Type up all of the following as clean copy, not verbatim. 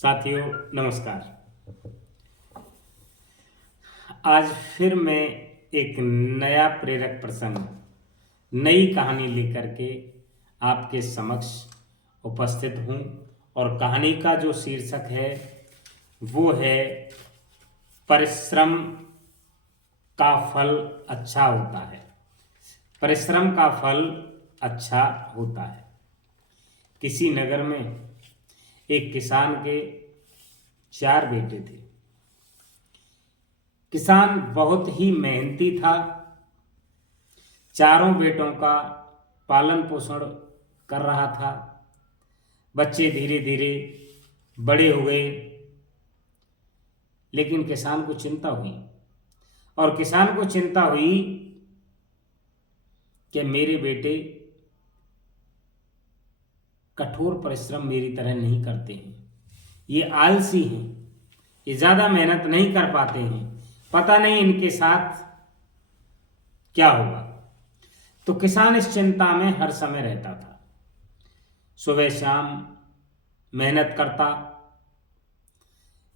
साथियों नमस्कार। आज फिर मैं एक नया प्रेरक प्रसंग, नई कहानी लेकर के आपके समक्ष उपस्थित हूँ। और कहानी का जो शीर्षक है वो है परिश्रम का फल अच्छा होता है। परिश्रम का फल अच्छा होता है। किसी नगर में एक किसान के 4 बेटे थे। किसान बहुत ही मेहनती था। चारों बेटों का पालन पोषण कर रहा था। बच्चे धीरे धीरे बड़े हो गए, लेकिन किसान को चिंता हुई। और किसान को चिंता हुई कि मेरे बेटे कठोर परिश्रम मेरी तरह नहीं करते हैं, ये आलसी हैं, ये ज़्यादा मेहनत नहीं कर पाते हैं, पता नहीं इनके साथ क्या होगा। तो किसान इस चिंता में हर समय रहता था। सुबह शाम मेहनत करता।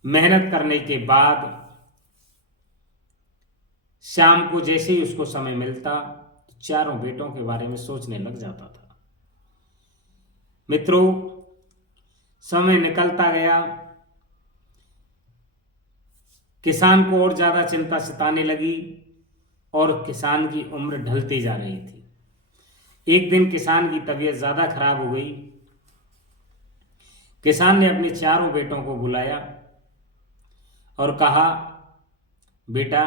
मेहनत करने के बाद शाम को जैसे ही उसको समय मिलता तो चारों बेटों के बारे में सोचने लग जाता था। मित्रों, समय निकलता गया। किसान को और ज्यादा चिंता सताने लगी और किसान की उम्र ढलती जा रही थी। एक दिन किसान की तबीयत ज्यादा खराब हो गई। किसान ने अपने चारों बेटों को बुलाया और कहा, बेटा,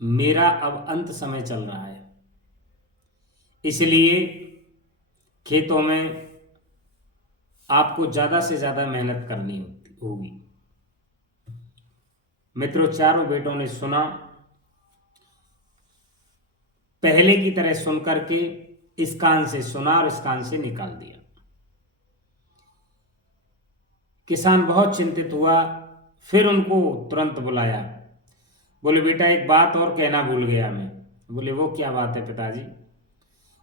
मेरा अब अंत समय चल रहा है, इसलिए खेतों में आपको ज्यादा से ज्यादा मेहनत करनी होगी। मित्रों, चारों बेटों ने सुना। पहले की तरह सुनकर के इस कान से सुना और इस कान से निकाल दिया। किसान बहुत चिंतित हुआ। फिर उनको तुरंत बुलाया। बोले, बेटा, एक बात और कहना भूल गया मैं। बोले, वो क्या बात है पिताजी?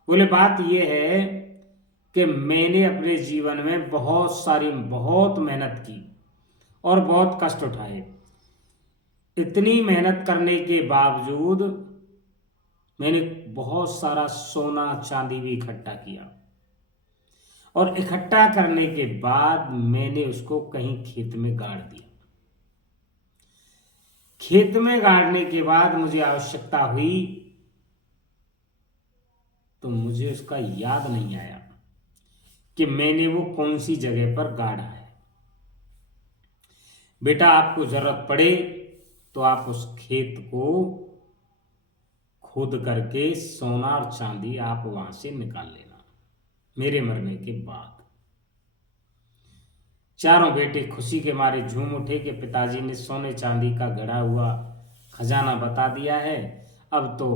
बोले, बात ये है कि मैंने अपने जीवन में बहुत मेहनत की और बहुत कष्ट उठाए। इतनी मेहनत करने के बावजूद मैंने बहुत सारा सोना चांदी भी इकट्ठा किया, और इकट्ठा करने के बाद मैंने उसको कहीं खेत में गाड़ दिया। खेत में गाड़ने के बाद मुझे आवश्यकता हुई तो मुझे उसका याद नहीं आया कि मैंने वो कौन सी जगह पर गाड़ा है। बेटा, आपको जरूरत पड़े तो आप उस खेत को खोद करके सोना और चांदी आप वहां से निकाल लेना मेरे मरने के बाद। चारों बेटे खुशी के मारे झूम उठे कि पिताजी ने सोने चांदी का गढ़ा हुआ खजाना बता दिया है, अब तो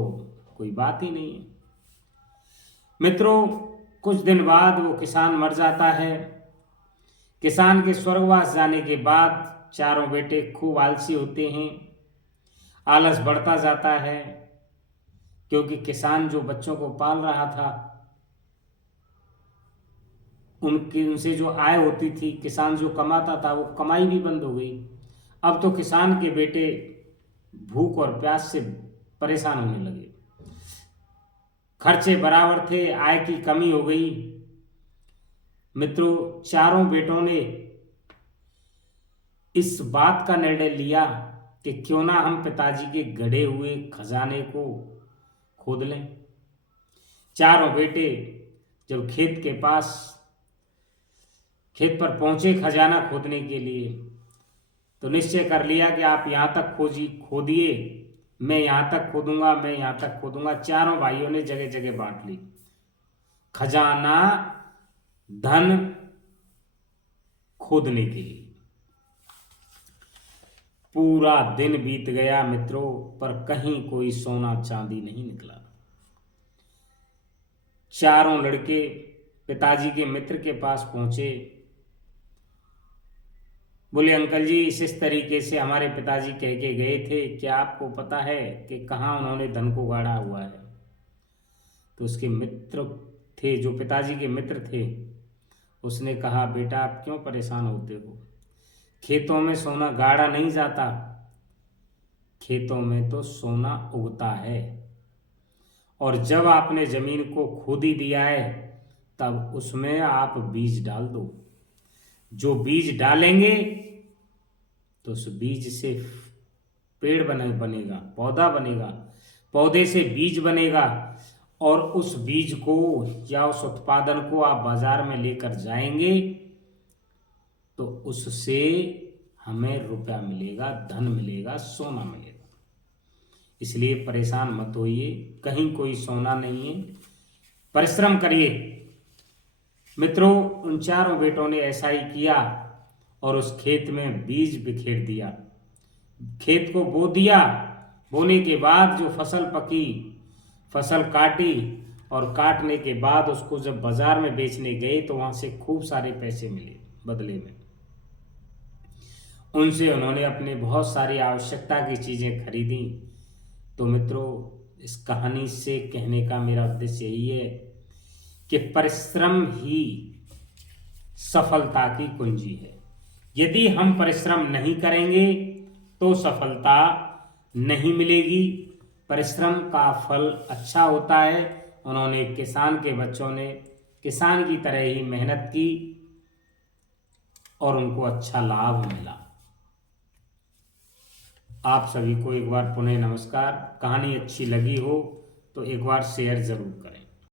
कोई बात ही नहीं है। मित्रों, कुछ दिन बाद वो किसान मर जाता है। किसान के स्वर्गवास जाने के बाद चारों बेटे खूब आलसी होते हैं। आलस बढ़ता जाता है, क्योंकि किसान जो बच्चों को पाल रहा था, उनसे जो आय होती थी, किसान जो कमाता था, वो कमाई भी बंद हो गई। अब तो किसान के बेटे भूख और प्यास से परेशान होने लगे। खर्चे बराबर थे, आय की कमी हो गई। मित्रों, चारों बेटों ने इस बात का निर्णय लिया कि क्यों ना हम पिताजी के गढ़े हुए खजाने को खोद लें। चारों बेटे जब खेत पर पहुंचे खजाना खोदने के लिए, तो निश्चय कर लिया कि आप यहां तक खोदिए, मैं यहां तक खोदूंगा, मैं यहां तक खोदूंगा। चारों भाइयों ने जगह जगह बांट ली खजाना, धन खोदने के लिए। पूरा दिन बीत गया मित्रों, पर कहीं कोई सोना चांदी नहीं निकला। चारों लड़के पिताजी के मित्र के पास पहुंचे। बोले, अंकल जी, इस तरीके से हमारे पिताजी कह के गए थे, क्या आपको पता है कि कहाँ उन्होंने धन को गाड़ा हुआ है? तो उसके मित्र थे, जो पिताजी के मित्र थे, उसने कहा, बेटा आप क्यों परेशान होते हो? खेतों में सोना गाड़ा नहीं जाता, खेतों में तो सोना उगता है। और जब आपने जमीन को खोद ही दिया है, तब उसमें आप बीज डाल दो। जो बीज डालेंगे तो उस बीज से पेड़ बनेगा, पौधा बनेगा, पौधे से बीज बनेगा, और उस बीज को या उस उत्पादन को आप बाजार में लेकर जाएंगे तो उससे हमें रुपया मिलेगा, धन मिलेगा, सोना मिलेगा। इसलिए परेशान मत होइए, कहीं कोई सोना नहीं है, परिश्रम करिए। मित्रों, उन चारों बेटों ने ऐसा ही किया और उस खेत में बीज बिखेर दिया, खेत को बो दिया। बोने के बाद जो फसल पकी, फसल काटी, और काटने के बाद उसको जब बाजार में बेचने गए तो वहां से खूब सारे पैसे मिले बदले में। उनसे उन्होंने अपने बहुत सारी आवश्यकता की चीजें खरीदी। तो मित्रों, इस कहानी से कहने का मेरा उद्देश्य यही है कि परिश्रम ही सफलता की कुंजी है। यदि हम परिश्रम नहीं करेंगे तो सफलता नहीं मिलेगी। परिश्रम का फल अच्छा होता है। उन्होंने किसान के बच्चों ने किसान की तरह ही मेहनत की और उनको अच्छा लाभ मिला। आप सभी को एक बार पुनः नमस्कार। कहानी अच्छी लगी हो तो एक बार शेयर जरूर करें।